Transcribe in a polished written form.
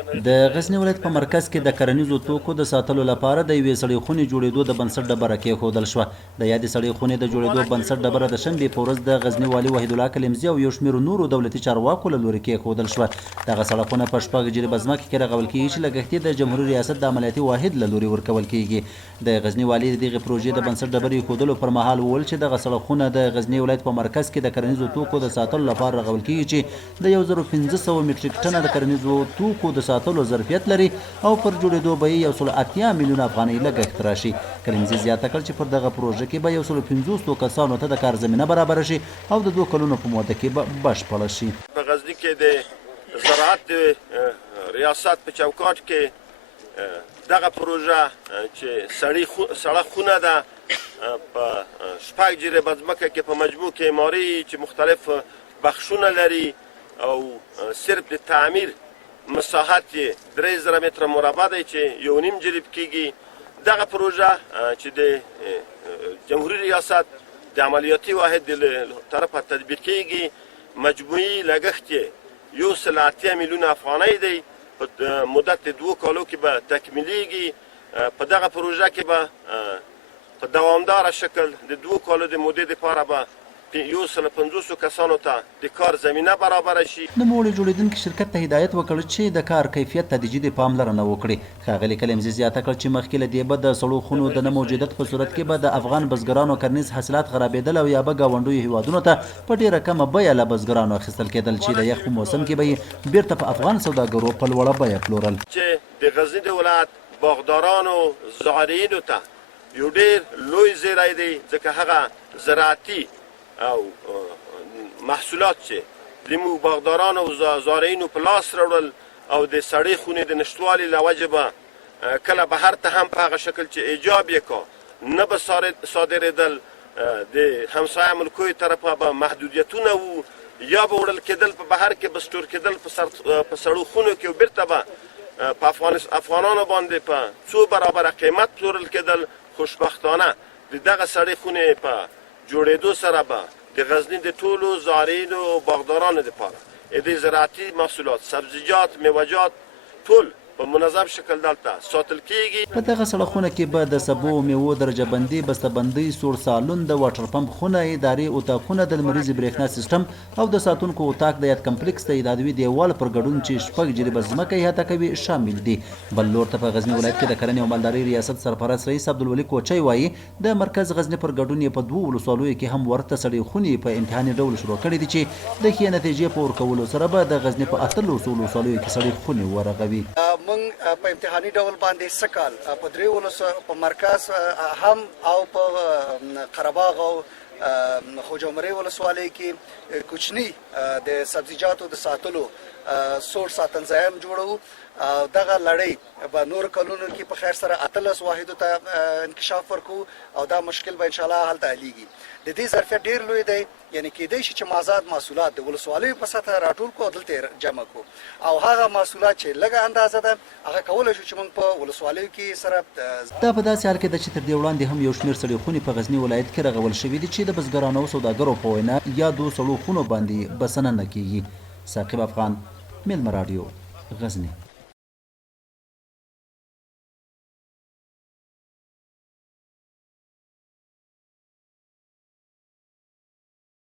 د غزنی ولایت په مرکز کې د کرنیزو توکو د ساتلو لپاره د یوې سړې خونې جوړېدو د بنسټ ډبره کېښودل شوه. د یادې سړې خونې د جوړېدو بنسټ ډبره د شنبې په ورځ د غزني والي وحیدالله کلیمزي او یو شمېر نورو دولتي چارواکو له لورې کېښودل شوه. دغه سړه خونه په 6 جریبه ځمکه کې رغول کېږي چې لګښت یې د جمهوري ریاست د عملیاتي واحد له لورې ورکول کېږي. د غزني والي د دغې پروژې د بنسټ ډبرې ایښودلو پر مهال وویل چې دغه سړه خونه د غزني ولایت په مرکز کې د کرنیزو توکو د ساتلو لپاره رغول کېږي چې د 1500 میټریک ټنه د کرنیزو توکو د ساتلو ظرفیت لري او پر جوړېدو به یې 180 میلیونه افغانۍ لګښت راشي. کلیمزي زیاته کړ چې پر دغه پروژه کې به 150 کسانو ته د کار زمینه برابره شي او د 2 کلونو په موده کې به بشپړه شي. په غزني کې د زراعت ریاست په چوکاټ کې دغه پروژه چې سړه خونه ده په 6 جریبه ځمکه کې په مجموع کې معماري چې مختلف بخشونه لري او صرف د تعمیر مساحت یې 3000 متره مربع دی چې 1.5 جریب کېږي. دغه پروژه چې د جمهوري ریاست د عملیاتي واحد له طرفه تطبیق کېږي مجموعي لګښت یې 180 میلیونه افغانۍ دی. په مدت 2 کالو کې به تکمیلیږي. په دغه پروژه کې به په دوامداره شکل د 2 کالو د مودې لپاره به 150 کسانو ته د کار زمینه برابر شي. نوموړي جوړېدونکي شرکت ته هدایت وکړ چې د کار کیفیت ته د جدي پاملرنه وکړي. ښاغلي کلیمزي زیاته کړ چې مخکې له دې به د سړو خونو د نه موجودیت په صورت کې به د افغان بزګرانو کرنیز حاصلات خرابېدل او یا به ګاونډیو هیوادونو ته په ډېره کمه بیه له بزګرانو اخیستل کېدل چې د یخ په موسم کې به یې بیرته په افغان سوداګرو په لوړه بیه پلورل. چې د غزني د ولایت باغدارانو زارعینو ته یو ډېر لوی زیری دی ځکه هغه زراعتي او محصولات چې زموږ باغدارانو او زارعینو په لاس راوړل او د سړې خونې د نشتوالي له وجې به کله بهر ته هم په هغه شکل چې ایجاب یې کا نه به صادرېدل د همسایه ملکونو طرفه به محدودیتونه وو یا به وړل کېدل په بهر کې به سټور کېدل په سړو خونو کې او بیرته به په افغانانو باندې په 2 برابره قیمت پلورل کېدل. خوشبختانه د دغه سړې خونې په جوړېدو سره به د غزني د ټولو زارعینو او باغدارانو لپاره د زراعتي محصولات سبزیجات میوه‌جات ټول په منظم شکل دلته ساتل کېږي. په دغه سړه خونه کې به د سبو او میوو درجه بندي، بسته‌بندۍ، سوړ سالون، د واټر پمپ خونه، اداري اتاقونه، د لمریزې برېښنا سیسټم او د ساتونکو اتاق د یاد کمپلیکس د اداري دیوال پر ګډون چې 6 جریبه ځمکه احاطه کوي شامل دي. بل لور ته په غزني ولایت کې د کرنې او مالدارۍ ریاست سرپرست رئیس عبدالولي کوچی وایي د مرکز غزني پر ګډون یې په 2 ولسوالیو کې هم ورته سړې خونې په امتحاني ډول شروع کړي دي چې د ښې نتیجې په ورکولو سره به د غزني په 18 ولسوالیو کې سړې خونې ورغوي. موږ په امتحاني ډول باندې سکال په 3 ولسوالیو په مرکز هم او په قرهباغ او خوجمري ولسوالۍ کې کوچني د سبزیجاتو د ساتلو سوړ ساتنځایم جوړو. دغه لړۍ به نور کلونو کې په خیر سره 18 واحدو ته انکشاف ورکو او دا مشکل به ان شاء الله حل حلیږي. د دې ظرفیت ډیر لوی دی، یعنی کېدای شي چې مازاد محصولات د ولسوالیو په سطح راټول کو او دلته جمع کو او هغه محصولات چې لږه اندازه ده هغه کولای شو چې موږ په ولسوالیو کې سره دا په داسې حال کې ده چې تر دې وړاندې هم یو شمېر سړې خونې په غزني ولایت کې رغول شوي دي چې د بزګرانو او سوداګرو په وینا یادو سړو خونو باندې بسنه نه کېږي. ثاقب افغان، میلمه راډیو، غزني.